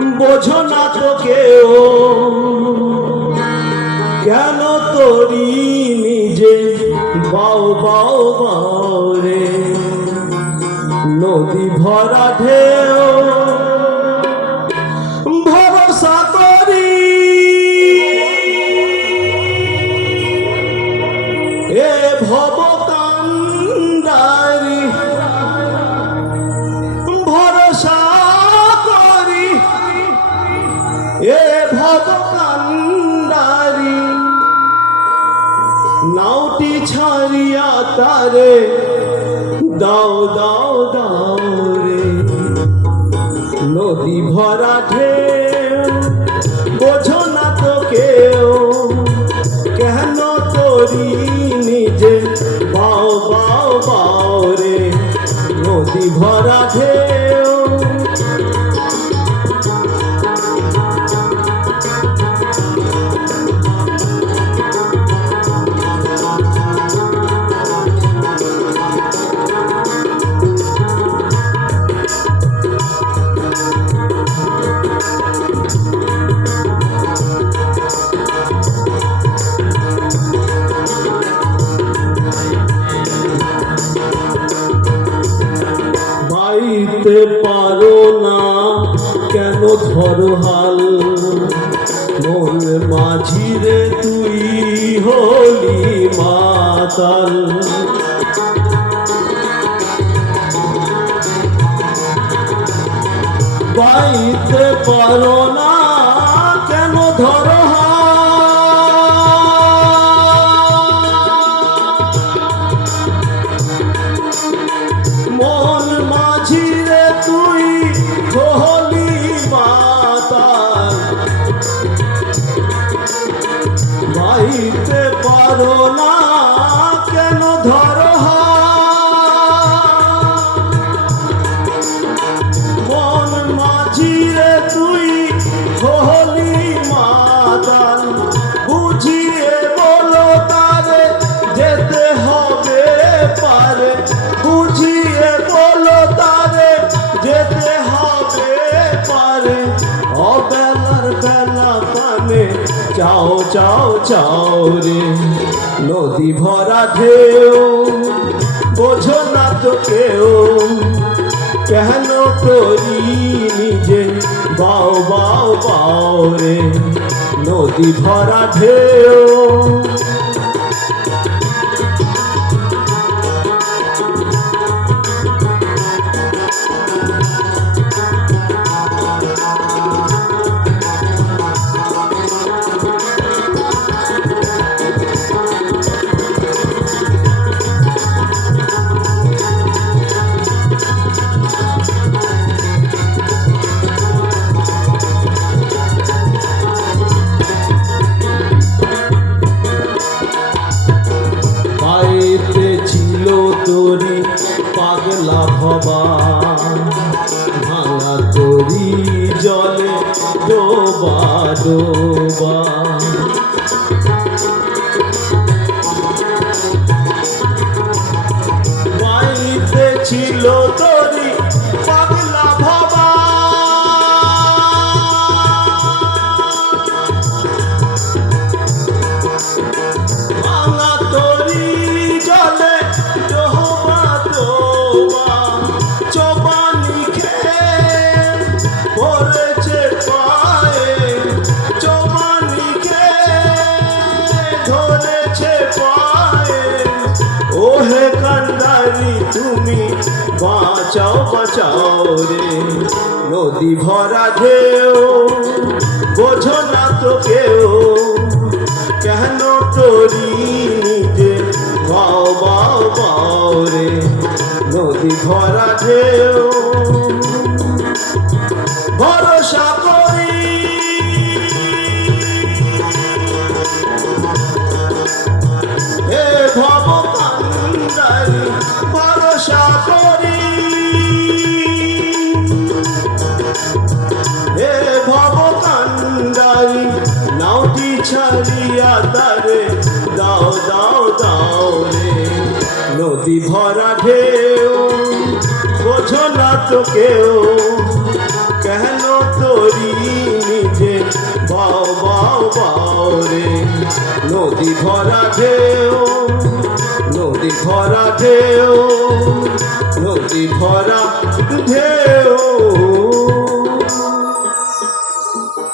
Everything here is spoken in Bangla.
বোঝো না তো কেউ। কেন তোরি নিজে? বাউ বাউ বাউ রে। নদী ভরা ঢেউ। ভরসা করি। এ ভব ছাড়িয়া তারে দাও দাও দাও রে। নদী ভরা ঢেউ কেন ধরো হাল? মন মাঝিরে তুই হলি মাতাল। পাইতে পারো না পারো না কেন ধরো মন মাঝিরে তুই হলি মাতাল বুঝিয়ে বলো তারে যেতে হবে পারে। বুঝিয়ে বলো তারে যেতে হবে পারে। কানে চাও চাও চাও রে নদী ভরা ঢেউ। বোঝো না তো কেউ কেন করি নিজে? বাও বাও বাও রে নদী ভরা ঢেউ। তোরি পাগলা ভবা ভাঙা তোরি জলে ডোবা ডোবা। ছিল তোরি তুমি বাঁচাও বাঁচাও রে। নদী ভরা ঢেউ, বোঝো না তো কেউ। কেন তোরি নিজে? বাও বাও বাও রে। নদী ভরা ঢেউ হে ভব কান্দারি নাওটি ছাড়িয়া তারে, দাও দাও দাও নদী ভরা ঢেউ, বোঝো না তো কেউ। কেন তোরি বাও বাও বাও রে। নদী ভরা ঢেউ ভরা ঢেউ নদী ভরা ঢেউ।